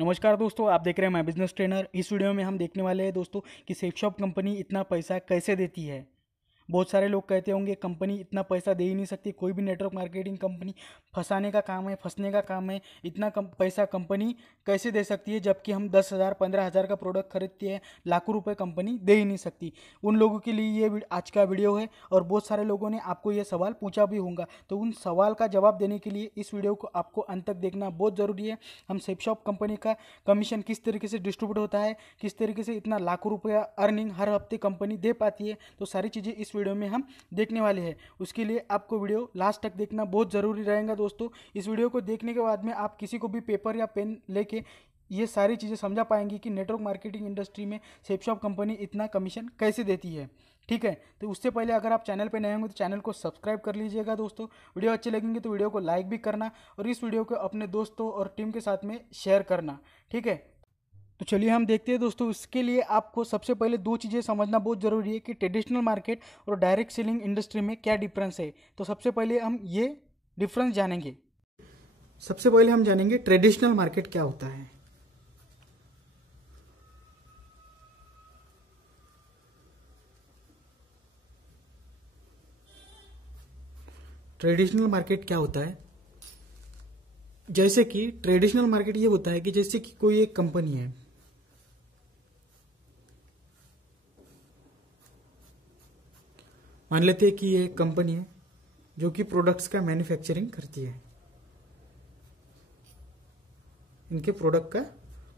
नमस्कार दोस्तों, आप देख रहे हैं मैं बिजनेस ट्रेनर। इस वीडियो में हम देखने वाले हैं दोस्तों कि सेफशॉप कंपनी इतना पैसा कैसे देती है। बहुत सारे लोग कहते होंगे कंपनी इतना पैसा दे ही नहीं सकती, कोई भी नेटवर्क मार्केटिंग कंपनी फंसाने का काम है, फंसने का काम है। इतना पैसा कंपनी कैसे दे सकती है, जबकि हम 10,000 15,000 का प्रोडक्ट खरीदते हैं, लाखों रुपए कंपनी दे ही नहीं सकती। उन लोगों के लिए ये आज का वीडियो है और बहुत सारे लोगों ने आपको ये सवाल पूछा भी होगा, तो उन सवाल का जवाब देने के लिए इस वीडियो को आपको अंत तक देखना बहुत ज़रूरी है। हम सेफशॉप कंपनी का कमीशन किस तरीके से डिस्ट्रीब्यूट होता है, किस तरीके से इतना लाखों रुपया अर्निंग हर हफ्ते कंपनी दे पाती है, तो सारी चीज़ें इस वीडियो में हम देखने वाले हैं। उसके लिए आपको वीडियो लास्ट तक देखना बहुत ज़रूरी रहेगा दोस्तों। इस वीडियो को देखने के बाद में आप किसी को भी पेपर या पेन लेके ये सारी चीज़ें समझा पाएंगे कि नेटवर्क मार्केटिंग इंडस्ट्री में सेफशॉप कंपनी इतना कमीशन कैसे देती है। ठीक है, तो उससे पहले अगर आप चैनल पे नए होंगे तो चैनल को सब्सक्राइब कर लीजिएगा दोस्तों। वीडियो अच्छे लगेंगे तो वीडियो को लाइक भी करना और इस वीडियो को अपने दोस्तों और टीम के साथ में शेयर करना। ठीक है, तो चलिए हम देखते हैं दोस्तों। इसके लिए आपको सबसे पहले दो चीज़ें समझना बहुत ज़रूरी है कि ट्रेडिशनल मार्केट और डायरेक्ट सेलिंग इंडस्ट्री में क्या डिफरेंस है। तो सबसे पहले हम ये डिफरेंस जानेंगे। सबसे पहले हम जानेंगे ट्रेडिशनल मार्केट क्या होता है। ट्रेडिशनल मार्केट क्या होता है, जैसे कि ट्रेडिशनल मार्केट ये होता है कि जैसे कि कोई एक कंपनी है, मान लेते हैं कि ये एक कंपनी है जो कि प्रोडक्ट्स का मैन्युफैक्चरिंग करती है। इनके प्रोडक्ट का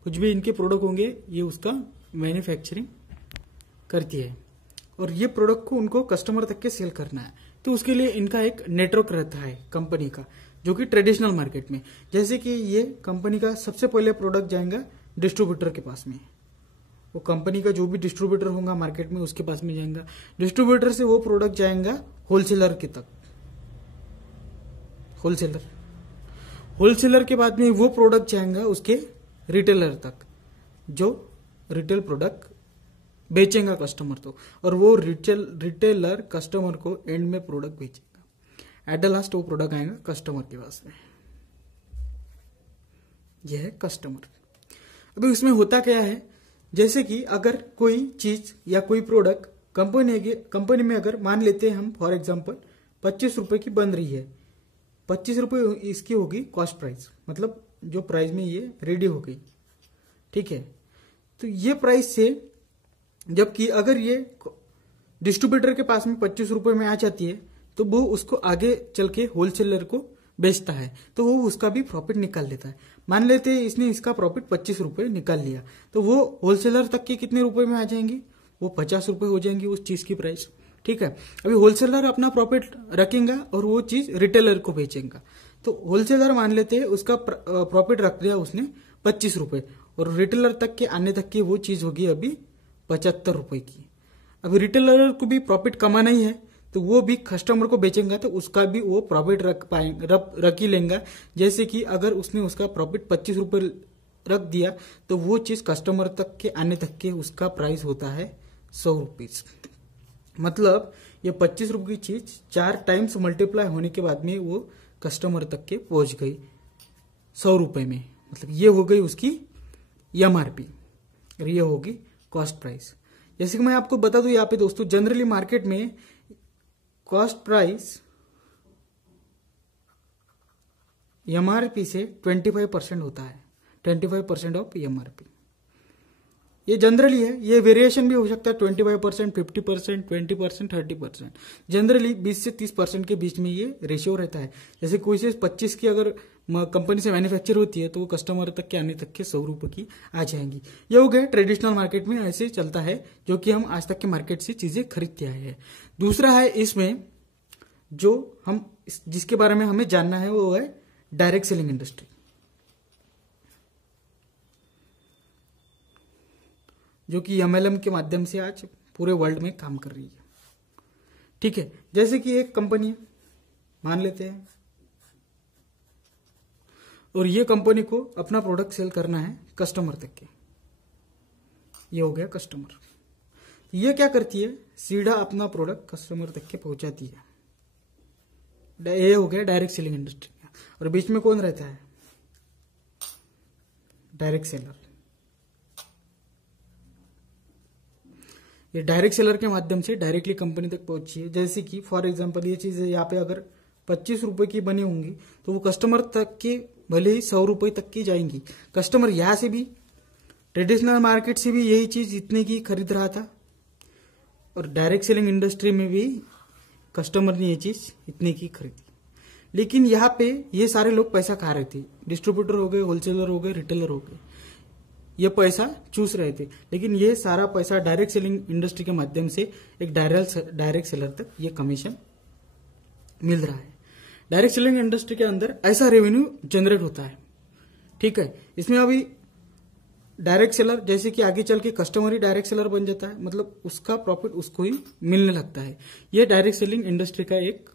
कुछ भी इनके प्रोडक्ट होंगे ये उसका मैन्युफैक्चरिंग करती है और ये प्रोडक्ट को उनको कस्टमर तक के सेल करना है। तो उसके लिए इनका एक नेटवर्क रहता है कंपनी का, जो कि ट्रेडिशनल मार्केट में, जैसे कि ये कंपनी का सबसे पहले प्रोडक्ट जाएगा डिस्ट्रीब्यूटर के पास में। वो कंपनी का जो भी डिस्ट्रीब्यूटर होगा मार्केट में उसके पास में जाएगा। डिस्ट्रीब्यूटर से वो प्रोडक्ट जाएगा होलसेलर के तक, होलसेलर के बाद में वो प्रोडक्ट जाएगा उसके रिटेलर तक, जो रिटेल प्रोडक्ट बेचेगा कस्टमर तो, और वो रिटेलर कस्टमर को एंड में प्रोडक्ट बेचेगा। एट द लास्ट वो प्रोडक्ट आएगा कस्टमर के पास में। यह है कस्टमर। अभी उसमें होता क्या है, जैसे कि अगर कोई चीज या कोई प्रोडक्ट कंपनी में अगर मान लेते हैं हम फॉर एग्जांपल 25 रुपए की बन रही है, 25 रुपए इसकी होगी कॉस्ट प्राइस, मतलब जो प्राइस में ये रेडी हो गई। ठीक है, तो ये प्राइस से जबकि अगर ये डिस्ट्रीब्यूटर के पास में 25 रुपए में आ जाती है तो वो उसको आगे चल के होलसेलर को बेचता है, तो वो उसका भी प्रॉफिट निकाल लेता है। मान लेते हैं इसने इसका प्रॉफिट 25 रुपए निकाल लिया, तो वो होलसेलर तक के कितने रुपए में आ जाएंगी, वो 50 रुपए हो जाएंगी उस चीज की प्राइस। ठीक है, अभी होलसेलर अपना प्रॉफिट रखेगा और वो चीज रिटेलर को बेचेगा। तो होलसेलर मान लेते हैं उसका प्रॉफिट रख दिया उसने 25 रुपए और रिटेलर तक के आने तक की वो चीज होगी अभी 75 रुपए की। अभी रिटेलर को भी प्रॉफिट कमाना ही है, तो वो भी कस्टमर को बेचेगा तो उसका भी वो प्रॉफिट रख ही लेगा। जैसे कि अगर उसने उसका प्रॉफिट 25 रुपए रख दिया तो वो चीज कस्टमर तक के आने तक के उसका प्राइस होता है 100 रुपीज। मतलब ये 25 रुपए की चीज 4 टाइम्स मल्टीप्लाई होने के बाद में वो कस्टमर तक के पहुंच गई 100 रुपए में। मतलब ये हो गई उसकी एमआरपी और ये होगी कॉस्ट प्राइस। जैसे कि मैं आपको बता दूं यहाँ पे दोस्तों, जनरली मार्केट में कॉस्ट प्राइस एमआरपी से 25% होता है, 25% ऑफ एमआरपी। ये जनरली है, ये वेरिएशन भी हो सकता है 25%, 50%, 20%, 30%। जनरली 20 से 30% के बीच में ये रेशियो रहता है। जैसे कोई चीज 25 की अगर कंपनी से मैन्युफैक्चर होती है तो वो कस्टमर तक के आने तक के 100 रुपए की आ जाएंगी। ये हो गया ट्रेडिशनल मार्केट में ऐसे चलता है, जो कि हम आज तक के मार्केट से चीजें खरीदते आए हैं। दूसरा है इसमें जो हम जिसके बारे में हमें जानना है वो है डायरेक्ट सेलिंग इंडस्ट्री, जो कि एमएलएम के माध्यम से आज पूरे वर्ल्ड में काम कर रही है। ठीक है, जैसे कि एक कंपनी मान लेते हैं और ये कंपनी को अपना प्रोडक्ट सेल करना है कस्टमर तक के। ये हो गया कस्टमर। ये क्या करती है, सीधा अपना प्रोडक्ट कस्टमर तक के पहुंचाती है। ये हो गया डायरेक्ट सेलिंग इंडस्ट्री। और बीच में कौन रहता है, डायरेक्ट सेलर। ये डायरेक्ट सेलर के माध्यम से डायरेक्टली कंपनी तक पहुंची है। जैसे कि फॉर एग्जांपल ये चीज यहाँ पे अगर 25 रुपए की बनी होंगी तो वो कस्टमर तक के भले ही 100 रुपए तक की जाएंगी। कस्टमर यहाँ से भी ट्रेडिशनल मार्केट से भी यही चीज इतने की खरीद रहा था और डायरेक्ट सेलिंग इंडस्ट्री में भी कस्टमर ने ये चीज इतने की खरीदी। लेकिन यहाँ पे ये सारे लोग पैसा खा रहे थे, डिस्ट्रीब्यूटर हो गए, होलसेलर हो गए, रिटेलर हो गए, ये पैसा चूस रहे थे। लेकिन ये सारा पैसा डायरेक्ट सेलिंग इंडस्ट्री के माध्यम से एक डायरेक्ट सेलर तक ये कमीशन मिल रहा है। डायरेक्ट सेलिंग इंडस्ट्री के अंदर ऐसा रेवेन्यू जनरेट होता है। ठीक है, इसमें अभी डायरेक्ट सेलर जैसे कि आगे चल के कस्टमर ही डायरेक्ट सेलर बन जाता है, मतलब उसका प्रॉफिट उसको ही मिलने लगता है। ये डायरेक्ट सेलिंग इंडस्ट्री का एक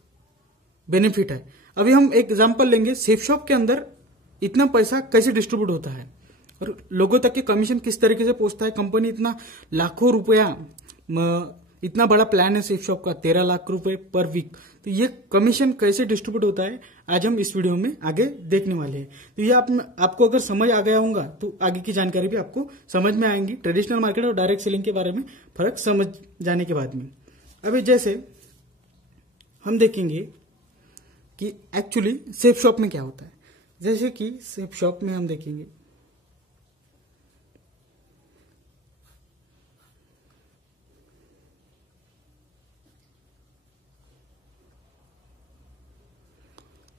बेनिफिट है। अभी हम एक एग्जांपल लेंगे, सेफ शॉप के अंदर इतना पैसा कैसे डिस्ट्रीब्यूट होता है और लोगों तक के कमीशन किस तरीके से पहुंचता है। कंपनी इतना लाखों रुपया, इतना बड़ा प्लान है सेफ शॉप का, 13 लाख रुपए पर वीक, तो ये कमीशन कैसे डिस्ट्रीब्यूट होता है आज हम इस वीडियो में आगे देखने वाले हैं। तो ये आपको अगर समझ आ गया होगा तो आगे की जानकारी भी आपको समझ में आएंगी। ट्रेडिशनल मार्केट और डायरेक्ट सेलिंग के बारे में फर्क समझ जाने के बाद में अभी जैसे हम देखेंगे कि एक्चुअली सेफ शॉप में क्या होता है। जैसे कि सेफ शॉप में हम देखेंगे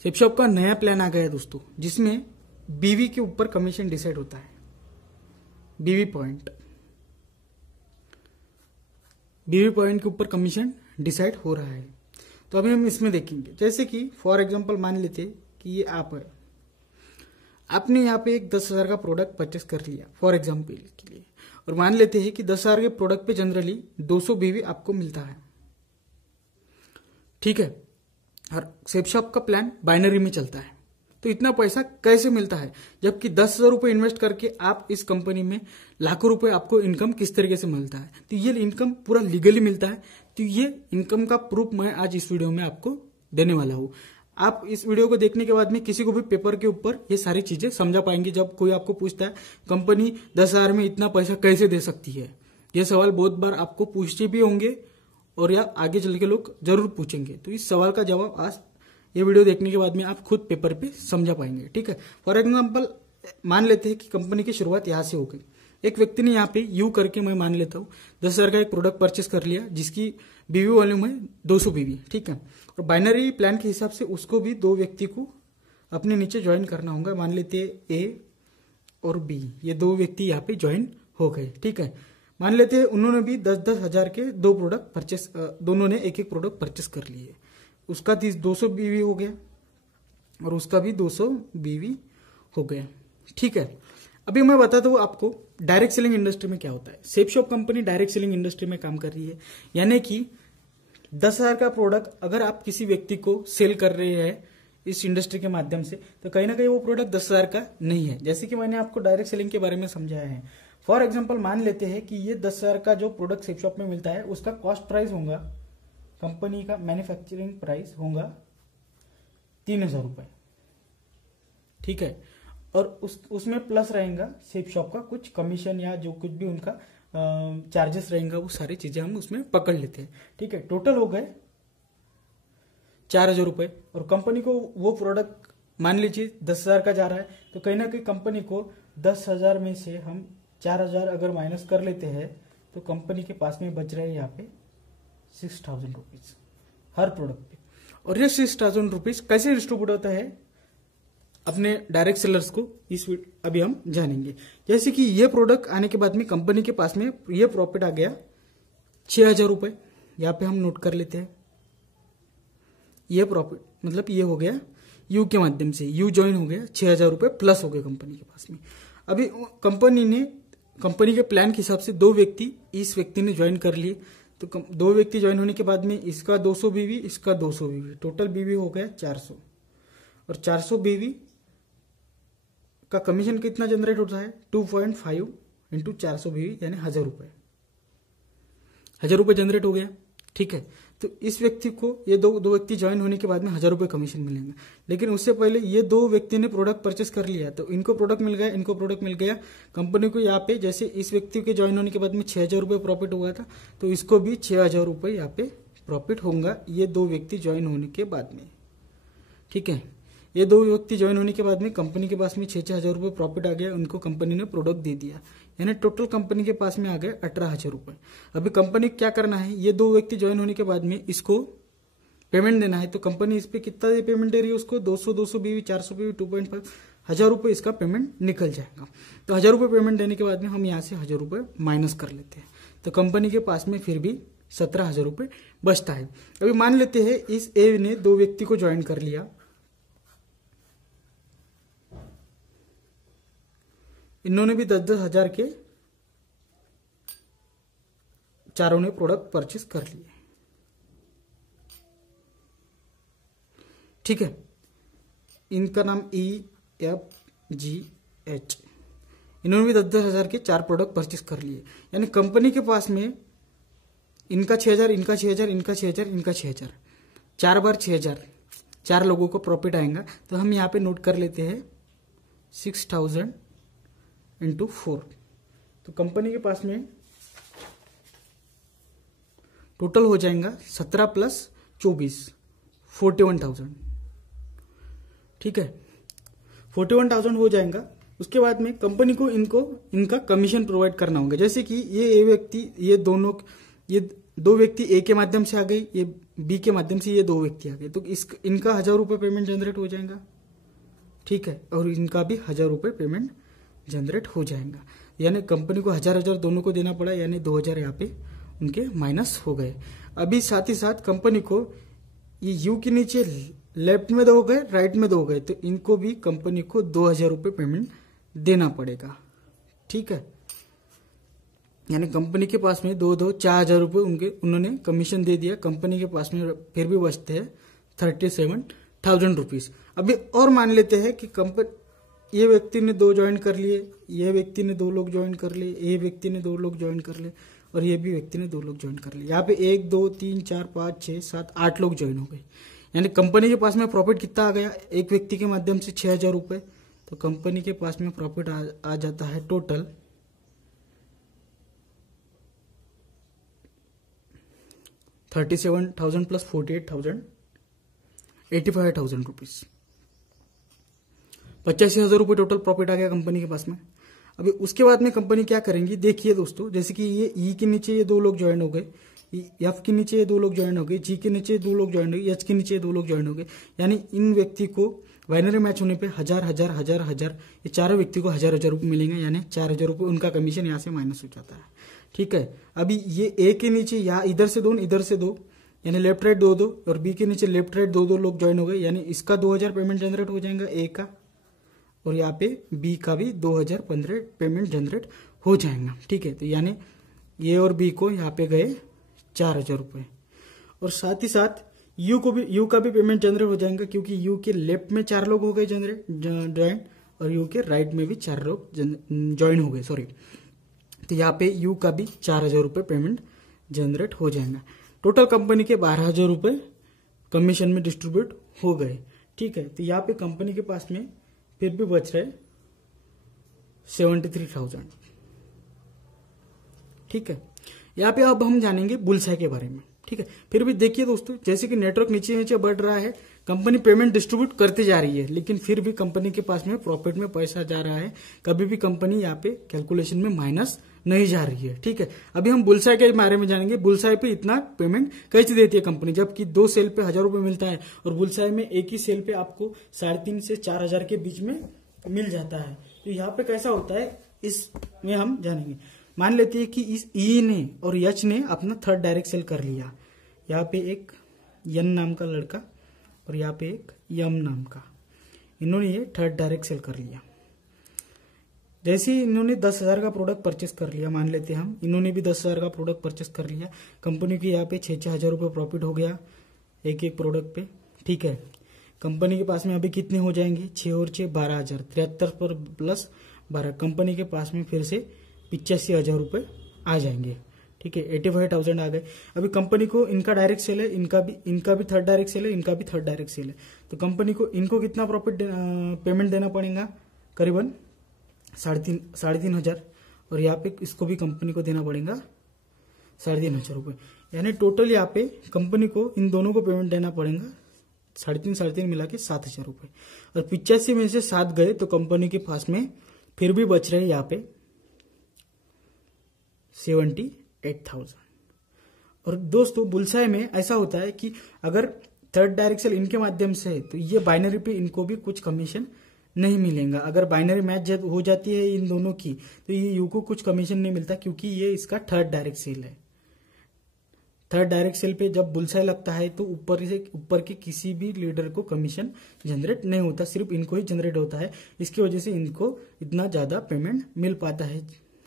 सेफ शॉप का नया प्लान आ गया है दोस्तों, जिसमें बीवी के ऊपर कमीशन डिसाइड होता है। बीवी पॉइंट के ऊपर कमीशन डिसाइड हो रहा है। तो अभी हम इसमें देखेंगे, जैसे कि फॉर एग्जांपल मान लेते कि ये आप है, आपने यहाँ पे एक 10,000 का प्रोडक्ट परचेस कर लिया फॉर एग्जांपल के लिए, और मान लेते हैं कि 10,000 के प्रोडक्ट पे जनरली 200 बीवी आपको मिलता है। ठीक है, और सेफ शॉप का प्लान बाइनरी में चलता है। तो इतना पैसा कैसे मिलता है, जबकि 10,000 रुपए इन्वेस्ट करके आप इस कंपनी में लाखों रुपए आपको इनकम किस तरीके से मिलता है। तो ये इनकम पूरा लीगली मिलता है। तो ये इनकम का प्रूफ मैं आज इस वीडियो में आपको देने वाला हूं। आप इस वीडियो को देखने के बाद में किसी को भी पेपर के ऊपर ये सारी चीजें समझा पाएंगे। जब कोई आपको पूछता है कंपनी 10,000 में इतना पैसा कैसे दे सकती है, ये सवाल बहुत बार आपको पूछते भी होंगे और या आगे चल के लोग जरूर पूछेंगे। तो इस सवाल का जवाब आज ये वीडियो देखने के बाद में आप खुद पेपर पे समझा पाएंगे। ठीक है, फॉर एग्जांपल मान लेते हैं कि कंपनी की शुरुआत यहां से हो गई। एक व्यक्ति ने यहाँ पे यू करके, मैं मान लेता हूं 10,000 का एक प्रोडक्ट परचेस कर लिया जिसकी बीवी वॉल्यूम है 200 बीवी। ठीक है, और बाइनरी प्लान के हिसाब से उसको भी 2 व्यक्ति को अपने नीचे ज्वाइन करना होगा। मान लेते ए और बी, ये 2 व्यक्ति यहाँ पे ज्वाइन हो गए। ठीक है, मान लेते हैं उन्होंने भी 10-10 हजार के 2 प्रोडक्ट परचेस, दोनों ने एक प्रोडक्ट परचेस कर लिए। उसका 200 बीवी हो गया और उसका भी 200 बीवी हो गया। ठीक है, अभी मैं बताता हूं आपको डायरेक्ट सेलिंग इंडस्ट्री में क्या होता है। Safe shop company direct selling industry में काम कर रही है, यानी कि 10,000 का प्रोडक्ट अगर आप किसी व्यक्ति को सेल कर रहे हैं इस इंडस्ट्री के माध्यम से, तो कहीं ना कहीं वो प्रोडक्ट 10,000 का नहीं है। जैसे कि मैंने आपको डायरेक्ट सेलिंग के बारे में समझाया है। फॉर एग्जाम्पल मान लेते हैं कि ये 10,000 का जो प्रोडक्ट सेफ शॉप में मिलता है उसका कॉस्ट प्राइस होगा, कंपनी का मैन्युफैक्चरिंग प्राइस होगा 3,000 रुपए। ठीक है, और उसमें प्लस रहेगा सेफ शॉप का कुछ कमीशन या जो कुछ भी उनका चार्जेस रहेगा, वो सारी चीजें हम उसमें पकड़ लेते हैं। ठीक है, टोटल हो गए 4,000 रुपए। और कंपनी को वो प्रोडक्ट मान लीजिए 10,000 का जा रहा है, तो कहीं ना कहीं कंपनी को 10,000 में से हम 4,000 अगर माइनस कर लेते हैं तो कंपनी के पास में बच रहे हैं यहाँ पे 6,000 रुपीज हर प्रोडक्ट पे। और ये 6,000 रुपीज कैसे डिस्ट्रीब्यूट होता है अपने डायरेक्ट सेलर्स को, इस अभी हम जानेंगे। जैसे कि ये प्रोडक्ट आने के बाद में कंपनी के पास में ये प्रॉफिट आ गया 6,000 रुपए, यहाँ पे हम नोट कर लेते हैं। ये प्रॉफिट मतलब ये हो गया यू के माध्यम से, यू ज्वाइन हो गया 6,000 रुपए प्लस हो गए कंपनी के पास में। अभी कंपनी के प्लान के हिसाब से 2 व्यक्ति इस व्यक्ति ने ज्वाइन कर लिए, तो 2 व्यक्ति ज्वाइन होने के बाद में इसका 200 बीवी, इसका 200 बीवी, टोटल बीवी हो गया 400। और 400 बीवी का कमीशन कितना जनरेट होता है 2.5 इंटू 400 बीवी यानी 1,000 रुपए। 1,000 रुपए जनरेट हो गया। ठीक है, तो इस व्यक्ति को ये दो व्यक्ति ज्वाइन होने के बाद में 1000 रुपये कमीशन मिलेंगे। लेकिन उससे पहले ये 2 व्यक्ति ने प्रोडक्ट परचेस कर लिया, तो इनको प्रोडक्ट मिल गया, इनको प्रोडक्ट मिल गया। कंपनी को यहाँ पे जैसे इस व्यक्ति के ज्वाइन होने के बाद में 6000 रुपये प्रॉफिट हुआ था, तो इसको भी 6000 रुपये यहाँ पे प्रॉफिट होगा ये 2 व्यक्ति ज्वाइन होने के बाद में। ठीक है, ये 2 व्यक्ति ज्वाइन होने के बाद में कंपनी के पास में 6,000 रुपये प्रॉफिट आ गया, उनको कंपनी ने प्रोडक्ट दे दिया, यानी टोटल कंपनी के पास में आ गए 18,000 रुपये। अभी कंपनी क्या करना है, ये 2 व्यक्ति ज्वाइन होने के बाद में इसको पेमेंट देना है, तो कंपनी इस पे कितना पेमेंट दे रही है उसको 200 200 बीवी 400 बीवी 2.5 1000 रुपये इसका पेमेंट निकल जाएगा। तो 1000 रुपये पेमेंट देने के बाद में हम यहाँ से 1000 रुपये माइनस कर लेते हैं, तो कंपनी के पास में फिर भी 17,000 रुपये बचता है। अभी मान लेते हैं इस ए ने 2 व्यक्ति को ज्वाइन कर लिया, इन्होंने भी 10-10 हजार के चारों ने प्रोडक्ट परचेस कर लिए। ठीक है, इनका नाम EFGH, इन्होंने भी 10-10 हजार के 4 प्रोडक्ट परचेस कर लिए, यानी कंपनी के पास में इनका 6000, इनका 6000, इनका 6000, इनका 6000, 4 बार 6000, 4 लोगों को प्रॉफिट आएगा। तो हम यहाँ पे नोट कर लेते हैं 6000 इंटू 4, तो कंपनी के पास में टोटल हो जाएगा 17 प्लस 24 41,000। ठीक है, 41,000 हो जाएगा। उसके बाद में कंपनी को इनका कमीशन प्रोवाइड करना होगा। जैसे कि ये 2 व्यक्ति ए के माध्यम से आ गए, ये बी के माध्यम से ये 2 व्यक्ति आ गए, तो इनका 1000 रुपये पेमेंट जनरेट हो जाएगा। ठीक है, और इनका भी 1000 रुपये पेमेंट जनरेट हो जाएगा, यानी कंपनी को 1000 दोनों को देना पड़ा, यानी 2000 यहाँ पे उनके माइनस हो गए। अभी साथ ही साथ कंपनी को ये यू के नीचे लेफ्ट में 2 गए, राइट में 2 गए, तो इनको भी कंपनी को 2000 रुपये पेमेंट देना पड़ेगा। ठीक है, यानी कंपनी के पास में 2-2 4,000 रुपये उन्होंने कमीशन दे दिया, कंपनी के पास में फिर भी बचते हैं 37,000 रुपीज। अभी और मान लेते हैं कि ये व्यक्ति ने 2 ज्वाइन कर लिए, ये व्यक्ति ने 2 लोग ज्वाइन कर लिए, ये व्यक्ति ने 2 लोग ज्वाइन कर लिए, और ये भी व्यक्ति ने 2 लोग ज्वाइन कर लिए। यहाँ पे 1 2 3 4 5 6 7 8 लोग ज्वाइन हो गए, यानी कंपनी के पास में प्रॉफिट कितना आ गया, एक व्यक्ति के माध्यम से 6,000 रुपये, तो कंपनी के पास में प्रॉफिट आ जाता है टोटल 37,000 प्लस 48,000 85,000 रुपीज, 85,000 रुपये टोटल प्रॉफिट आ गया कंपनी के पास में। अभी उसके बाद में कंपनी क्या करेंगी, देखिए दोस्तों, जैसे कि ये ई के नीचे ये 2 लोग ज्वाइन हो गए, एफ के नीचे ये 2 लोग ज्वाइन हो गए, जी के नीचे 2 लोग ज्वाइन हो गए, एच के नीचे 2 लोग ज्वाइन हो गए, यानी इन व्यक्ति को बाइनरी मैच होने पे 1000 ये चारों व्यक्ति को 1000 रुपये मिलेंगे, यानी 4000 रुपये उनका कमीशन यहाँ से माइनस हो जाता है। ठीक है, अभी ये ए के नीचे यहाँ इधर से 2 इधर से 2, यानी लेफ्ट राइट 2-2, और बी के नीचे लेफ्ट राइट 2-2 लोग ज्वाइन हो गए, यानी इसका 2000 पेमेंट जनरेट हो जाएगा ए का, और यहाँ पे बी का भी 2015 पेमेंट जनरेट हो जाएगा। ठीक है, तो यानी ए और बी को यहाँ पे गए 4000 रुपये, और साथ ही साथ यू का भी पेमेंट जनरेट हो जाएगा, क्योंकि यू के लेफ्ट में 4 लोग हो गए ज्वाइन, और यू के राइट में भी 4 लोग ज्वाइन हो गए, सॉरी, तो यहाँ पे यू का भी 4000 रुपये पेमेंट जनरेट हो जाएगा। टोटल कंपनी के 12,000 रुपये कमीशन में डिस्ट्रीब्यूट हो गए। ठीक है, तो यहाँ पे कंपनी के पास में फिर भी बच रहे 73,000। ठीक है, यहाँ पे अब हम जानेंगे बुलसाई के बारे में। ठीक है, फिर भी देखिए दोस्तों, जैसे कि नेटवर्क नीचे नीचे बढ़ रहा है, कंपनी पेमेंट डिस्ट्रीब्यूट करते जा रही है, लेकिन फिर भी कंपनी के पास में प्रॉफिट में पैसा जा रहा है, कभी भी कंपनी यहाँ पे कैलकुलेशन में माइनस नहीं जा रही है। ठीक है, अभी हम बुलसाई के बारे में जानेंगे, बुलसाई पे इतना पेमेंट कैसे देती है कंपनी, जबकि 2 सेल पे 1000 रुपये मिलता है, और बुलसाई में एक ही सेल पे आपको 3,500 से 4,000 के बीच में मिल जाता है। तो यहाँ पे कैसा होता है, इसमें हम जानेंगे। मान लेते हैं कि इस ई ने और एच ने अपना 3rd डायरेक्ट सेल कर लिया, यहाँ पे एक एन नाम का लड़का और यहाँ पे एक यम नाम का, इन्होंने ये 3rd डायरेक्ट सेल कर लिया। जैसे ही इन्होंने 10,000 का प्रोडक्ट परचेस कर लिया, मान लेते हैं हम, इन्होंने भी 10,000 का प्रोडक्ट परचेस कर लिया, कंपनी की यहाँ पे 6,000 रुपये प्रॉफिट हो गया एक प्रोडक्ट पे। ठीक है, कंपनी के पास में अभी कितने हो जाएंगे, 6 और 6 12,000, 73 पर प्लस 12, कंपनी के पास में फिर से 85,000 रुपये आ जाएंगे ठीक है, 85,000 आ गए। अभी कंपनी को इनका डायरेक्ट सेल है, इनका भी थर्ड डायरेक्ट सेल है, इनका भी थर्ड डायरेक्ट सेल है। तो कंपनी को इनको कितना प्रॉफिट पेमेंट देना पड़ेगा, करीबन 3,500, और यहाँ पे इसको भी कंपनी को देना पड़ेगा 3,500 रुपये। यानी टोटल यहाँ पे कंपनी को इन दोनों को पेमेंट देना पड़ेगा 3,500 मिला के 7,000 रुपये। और 85 में से 7 गए तो कंपनी के पास में फिर भी बच रहे यहाँ पे 78,000। और दोस्तों बुलसाई में ऐसा होता है कि अगर थर्ड डायरेक्ट सेल इनके माध्यम से है तो ये बाइनरी पे इनको भी कुछ कमीशन नहीं मिलेगा। अगर बाइनरी मैच जब हो जाती है इन दोनों की तो ये यू को कुछ कमीशन नहीं मिलता, क्योंकि ये इसका थर्ड डायरेक्ट सेल है। थर्ड डायरेक्ट सेल पे जब बुलसाई लगता है तो ऊपर के किसी भी लीडर को कमीशन जनरेट नहीं होता, सिर्फ इनको ही जनरेट होता है। इसकी वजह से इनको इतना ज्यादा पेमेंट मिल पाता है।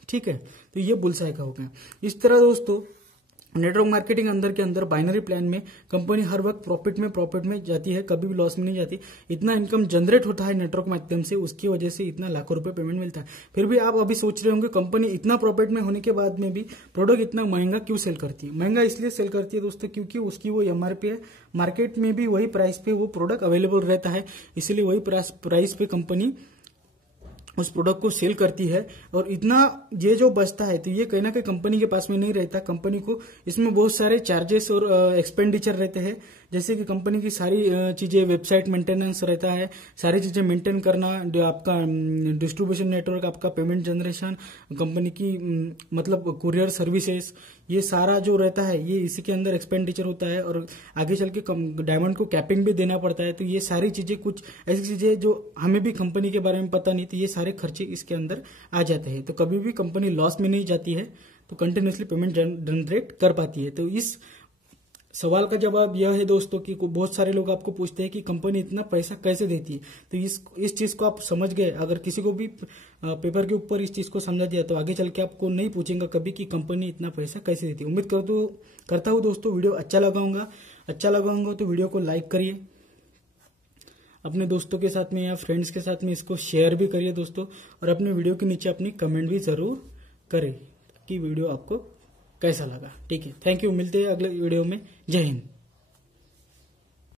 ठीक है, तो ये बुलसाई का हो गया। इस तरह दोस्तों नेटवर्क मार्केटिंग अंदर के अंदर बाइनरी प्लान में कंपनी हर वक्त प्रॉफिट में जाती है, कभी भी लॉस में नहीं जाती। इतना इनकम जनरेट होता है नेटवर्क माध्यम से, उसकी वजह से इतना लाखों रुपए पेमेंट मिलता है। फिर भी आप अभी सोच रहे होंगे कंपनी इतना प्रॉफिट में होने के बाद में भी प्रोडक्ट इतना महंगा क्यों सेल करती है। महंगा इसलिए सेल करती है दोस्तों क्योंकि उसकी वो एमआरपी है, मार्केट में भी वही प्राइस पे वो प्रोडक्ट अवेलेबल रहता है, इसलिए वही प्राइस पे कंपनी उस प्रोडक्ट को सेल करती है। और इतना ये जो बचता है तो ये कहीं ना कहीं कंपनी के पास में नहीं रहता। कंपनी को इसमें बहुत सारे चार्जेस और एक्सपेंडिचर रहते हैं, जैसे कि कंपनी की सारी चीजें, वेबसाइट मेंटेनेंस रहता है, सारी चीजें मेंटेन करना, आपका डिस्ट्रीब्यूशन नेटवर्क, आपका पेमेंट जनरेशन, कंपनी की मतलब कुरियर सर्विसेज, ये सारा जो रहता है ये इसी के अंदर एक्सपेंडिचर होता है। और आगे चल के डायमंड को कैपिंग भी देना पड़ता है। तो ये सारी चीजें, कुछ ऐसी चीजें जो हमें भी कंपनी के बारे में पता नहीं, तो ये सारे खर्चे इसके अंदर आ जाते हैं। तो कभी भी कंपनी लॉस में नहीं जाती है, तो कंटिन्यूसली पेमेंट जनरेट कर पाती है। तो इस सवाल का जवाब यह है दोस्तों कि बहुत सारे लोग आपको पूछते हैं कि कंपनी इतना पैसा कैसे देती है। तो इस चीज को आप समझ गए, अगर किसी को भी पेपर के ऊपर इस चीज को समझा दिया तो आगे चल के आपको नहीं पूछेंगे कभी कि कंपनी इतना पैसा कैसे देती है। उम्मीद करता हूँ दोस्तों वीडियो अच्छा लगा होगा तो वीडियो को लाइक करिए, अपने दोस्तों के साथ में या फ्रेंड्स के साथ में इसको शेयर भी करिए दोस्तों, और अपने वीडियो के नीचे अपनी कमेंट भी जरूर करें कि वीडियो आपको कैसा लगा। ठीक है, थैंक यू, मिलते हैं अगले वीडियो में। जय हिंद।